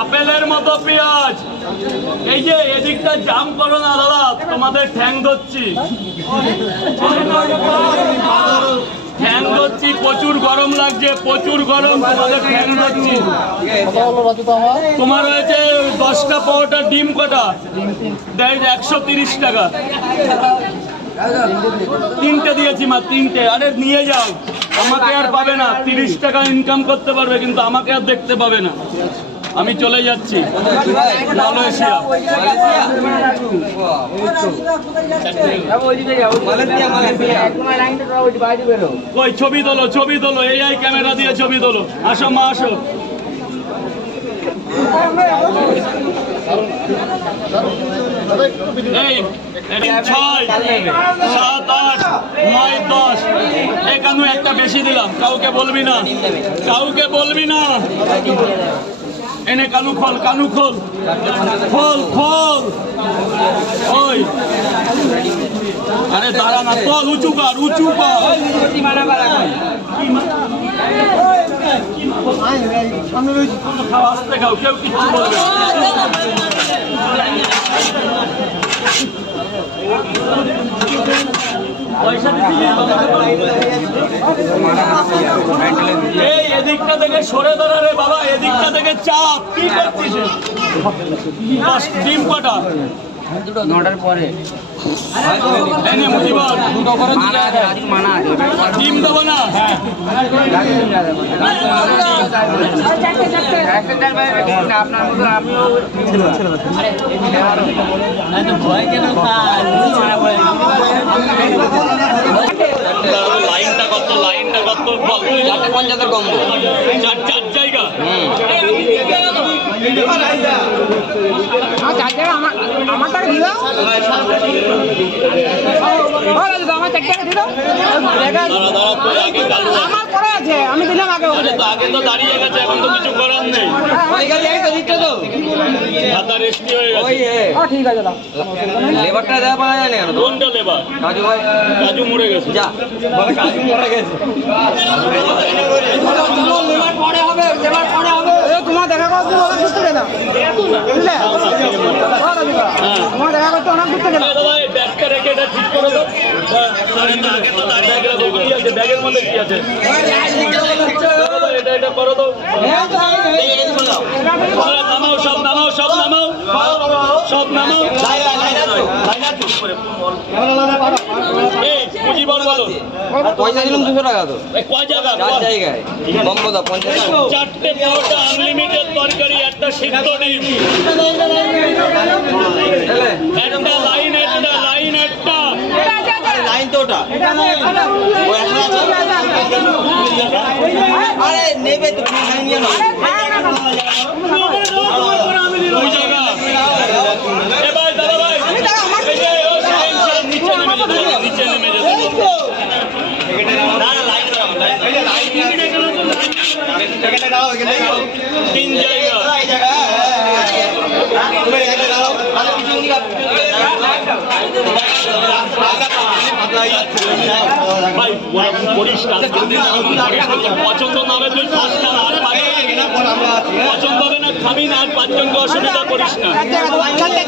আপেলের মতো পেঁয়াজ। এই যে এদিকটা জাম করো না দাদা, তোমাদের ঠ্যাং ধরছি, ঠ্যাং ধরছি, প্রচুর গরম লাগছে, প্রচুর গরম, তোমাদের ঠ্যাং ধরছি। তোমার হয়েছে 10টা পাউডার ডিম কটা দেয় 130 টাকা। 3টে দিয়েছি মা, 3টে। আরে নিয়ে যাও, আমাকে আর পাবে না। 30 টাকা ইনকাম করতে পারবে, কিন্তু আমাকে আর দেখতে পাবে না। আমি চলে যাচ্ছি মালয়েশিয়া। ওই ছবি তোলো, ছবি তোলো, এই ক্যামেরা দিয়ে ছবি তোলো। আসো মা, আসো। এই 6, 7, 8, 9, 10 এখানে একটা বেশি দিলাম। কাউকে বলবি না, কাউকে বলবি না। এনে কানু খোল, কানু খোল, খোল খোল। ওই আরে দাঁড়া না, খোল, উঁচু কর, উঁচু কর। খাও, আস্তে খাও, কেউ কিচ্ছু বলবে না। এই এদিকটা থেকে সরে দাঁড়া রে বাবা, এদিকটা থেকে চাপ। কি করছিস? ডিম কটা? 9টার পরে ডিম দেবো না। লাইনটা কত, লাইনটা কত? 50 কম, 4 জায়গা। আমার টাকা দিল, আমার 4 টাকা দিল। আমার পরে আছে, আমি দিলাম আগে। আগে তো দাঁড়িয়ে গেছে, এখন তো কিছু করার নেই। খাতা রেস্টি হয়ে গেছে। ঠিক আছে, লেবারটা দেওয়া পাওয়া যায় না। কোনটা লেবার? কাজু ভাই, কাজু মরে গেছে। যা বলে কাজু মরে গেছে। লেবার পরে হবে, লেবার পরে হবে। তোমার দেখা করতে অনেক ঘুরতে গেলাম, বুঝলে? তোমার দেখা করতে অনেক ঘুরতে গেলাম। দাদা এই ব্যাগটা রেখে এটা ঠিক করে দাও। কি আছে ব্যাগের মধ্যে? কি আছে? এটা করো তো। নামাও, সব নামাও, সব নামাও, সব নামাও। পুঁজি বল বলো। পয়সা দিলাম 200 টাকা। তো কয় জায়গা? 4 জায়গায় কম কথা 50 টাকা। 4টে পাওয়াটা আনলিমিটেড তরকারি, একটা সিদ্ধ ডিম, একটা লাইন, একটা লাইন, একটা লাইন তো ওটা আরে নেবে তো নিয়ে নাও। ওই জায়গা। এ ভাই, দাদা ভাই, এই যে ও নিচে নেমে যেতে, নিচে নেমে যেতে। তিন জায়গা। ভাই করিস না, পছন্দ না হবে তুই খাস না, আর পছন্দ হবে না খাবি না, আর 5 জনকে অসুবিধা করিস না। 4টে